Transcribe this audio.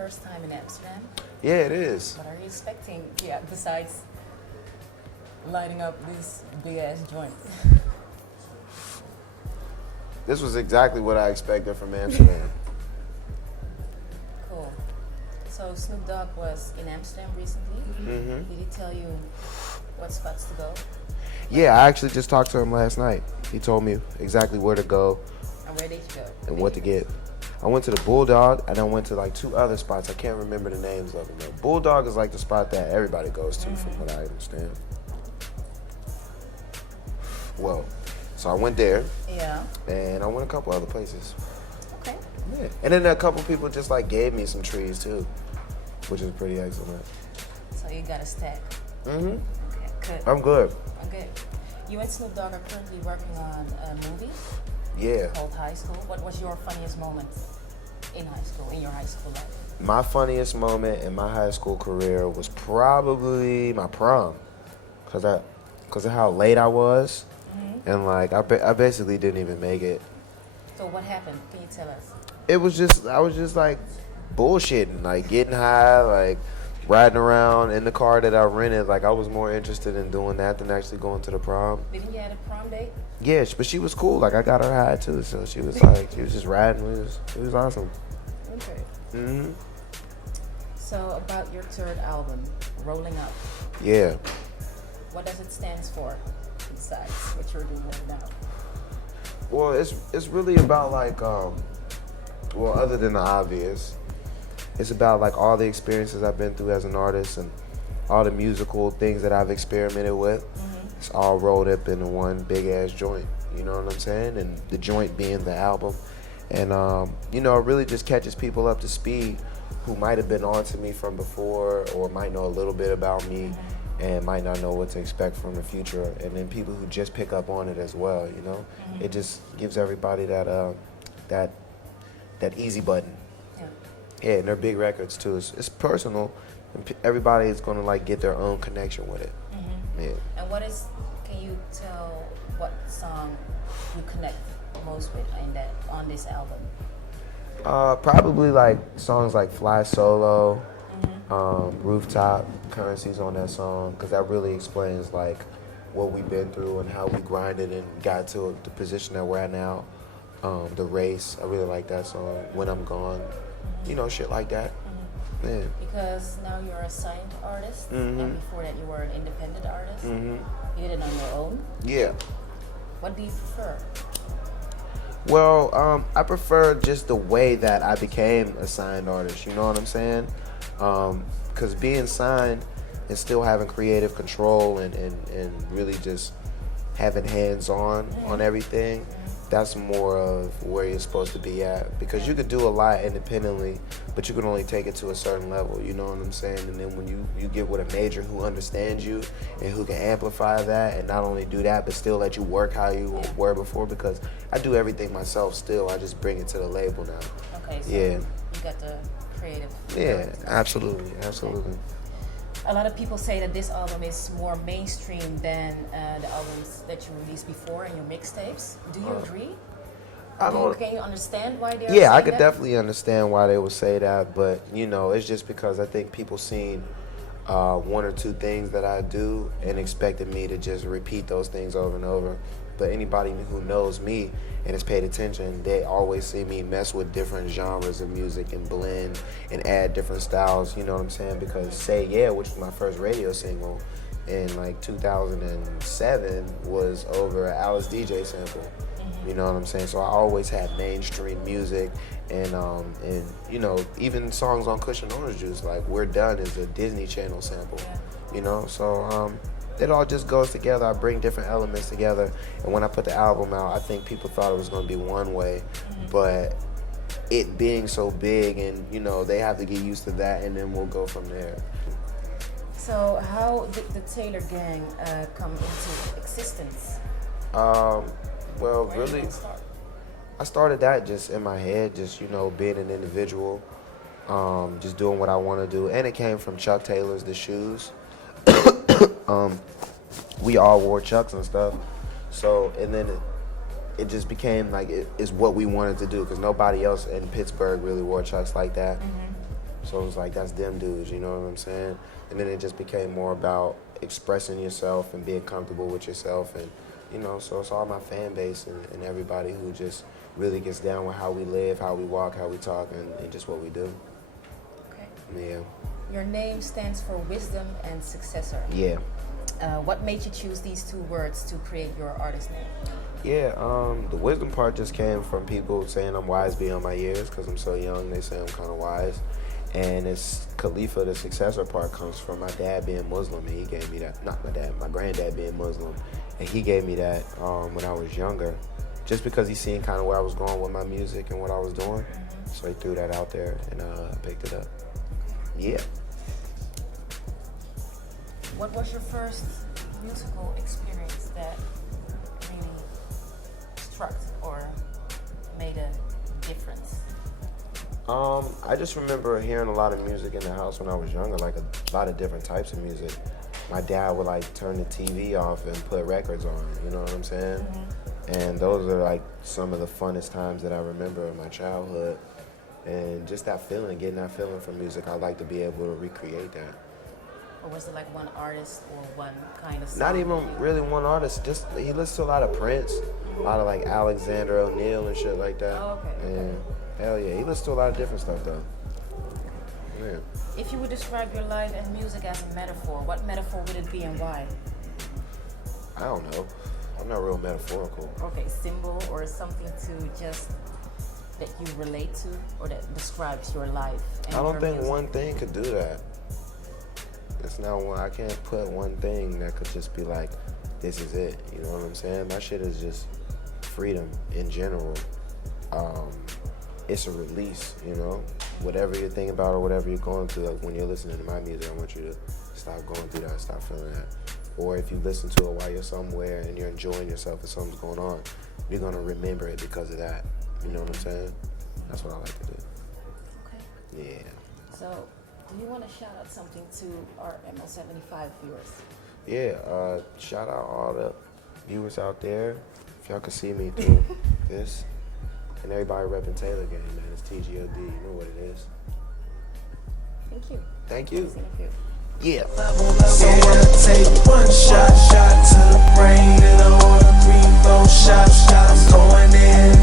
first time in Amsterdam? Yeah, it is. What are you expecting? Yeah, besides lighting up this big ass joint. This was exactly what I expected from Amsterdam. Cool. So Snoop Dogg was in Amsterdam recently. Mm-hmm. Did he tell you what spots to go? Yeah, I actually just talked to him last night. He told me exactly where to go And where did you go? and what to get. I went to the Bulldog and I went to like 2 other spots. I can't remember the names of them though. Bulldog is like the spot that everybody goes to from what I understand. Well, so I went there Yeah. and I went a couple other places. Okay. Yeah. And then a couple people just like gave me some trees too, which is pretty excellent. So you got a stack. Mm-hmm. Okay, good. I'm good. Okay. You and Snoop Dogg are currently working on a movie Yeah. called High School. What was your funniest moment in high school, in your high school life? My funniest moment in my high school career was probably my prom, cause of how late I was, and like I basically didn't even make it. So what happened? Can you tell us? I was just like bullshitting, like getting high, like riding around in the car that I rented. Like I was more interested in doing that than actually going to the prom. Didn't you have a prom date? Yeah, but she was cool. Like I got her high too, so she was like, she was just riding. It was awesome. Okay. Mhm. So about your third album, Rolling Up, Yeah. what does it stand for besides what you're doing right now? Well, it's really about like well, other than the obvious, it's about like all the experiences I've been through as an artist and all the musical things that I've experimented with. It's all rolled up into one big ass joint. You know what I'm saying? And the joint being the album, and you know, it really just catches people up to speed who might have been on to me from before or might know a little bit about me and might not know what to expect from the future, and then people who just pick up on it as well. You know, it just gives everybody that that easy button. Yeah. Yeah, and they're big records too. It's personal, and everybody is gonna like get their own connection with it. Yeah. And can you tell what song you connect most with on this album? Probably like songs like Fly Solo, Rooftop, Currency's on that song, because that really explains like what we've been through and how we grinded and got to the position that we're at now. The Race, I really like that song. When I'm Gone, you know, shit like that. Yeah. Because now you're a signed artist, and before that you were an independent artist. You did it on your own. Yeah. What do you prefer? Well, I prefer just the way that I became a signed artist. You know what I'm saying? Because being signed and still having creative control and really just having hands-on on everything, that's more of where you're supposed to be at. Because you could do a lot independently, but you can only take it to a certain level, you know what I'm saying? And then when you get with a major who understands you and who can amplify that and not only do that, but still let you work how you were before, because I do everything myself still, I just bring it to the label now. Okay, so Yeah. you got the creative. Yeah, absolutely, absolutely. A lot of people say that this album is more mainstream than the albums that you released before in your mixtapes. Do you agree? Can you understand why they are Yeah, I saying could that? definitely understand why they would say that, but you know, it's just because I think people seen 1 or 2 things that I do and expected me to just repeat those things over and over. But anybody who knows me and has paid attention, they always see me mess with different genres of music and blend and add different styles, you know what I'm saying? Because Say Yeah, which was my first radio single in like 2007, was over an Alice DJ sample. You know what I'm saying? So I always had mainstream music and you know, even songs on Cushion Orange Juice, like We're Done is a Disney Channel sample. You know, so it all just goes together. I bring different elements together, and when I put the album out, I think people thought it was going to be one way, but it being so big, and you know, they have to get used to that, and then we'll go from there. So how did the Taylor Gang come into existence? Well, Where did really, it start? I started that just in my head, just, you know, being an individual, just doing what I want to do, and it came from Chuck Taylor's The Shoes. We all wore Chucks and stuff, so, and then it just became like it's what we wanted to do, because nobody else in Pittsburgh really wore Chucks like that. So it was like, that's them dudes, you know what I'm saying? And then it just became more about expressing yourself and being comfortable with yourself. And, you know, so it's all my fan base and everybody who just really gets down with how we live, how we walk, how we talk, and just what we do. Okay. Yeah. Your name stands for wisdom and successor. Yeah. What made you choose these two words to create your artist name? Yeah, the wisdom part just came from people saying I'm wise beyond my years because I'm so young. They say I'm kind of wise. And it's Khalifa, the successor part, comes from my dad being Muslim, and he gave me that. Not my dad, my granddad being Muslim, and he gave me that when I was younger, just because he seen kind of where I was going with my music and what I was doing. So he threw that out there, and I picked it up. Yeah. What was your first musical experience that really struck or made a difference? I just remember hearing a lot of music in the house when I was younger, like a lot of different types of music. My dad would like turn the TV off and put records on, you know what I'm saying? And those are like some of the funnest times that I remember in my childhood. And just that feeling, getting that feeling from music, I'd like to be able to recreate that. Or was it like one artist or one kind of song? Not even really one artist, just he listens to a lot of Prince, a lot of like Alexander O'Neal and shit like that. Oh, okay. And hell yeah, he listens to a lot of different stuff though. Yeah. If you would describe your life and music as a metaphor, what metaphor would it be and why? I don't know. I'm not real metaphorical. Okay, symbol or something to just that you relate to or that describes your life. And I don't your think music. one thing could do that. It's not one. I can't put one thing that could just be like, this is it. You know what I'm saying? My shit is just freedom in general. It's a release, you know? Whatever you're thinking about or whatever you're going through, like when you're listening to my music, I want you to stop going through that, stop feeling that. Or if you listen to it while you're somewhere and you're enjoying yourself and something's going on, you're going to remember it because of that. You know what I'm saying? That's what I like to do. Okay. Yeah. So, do you want to shout out something to our ML75 viewers? Yeah, shout out all the viewers out there. If y'all can see me through this. And everybody repping Taylor Gang, man. It's TGOD. You know what it is. Thank you. Thank you. Yeah. So I'ma take one shot to the brain, and I wanna breathe those shots. I'm going in.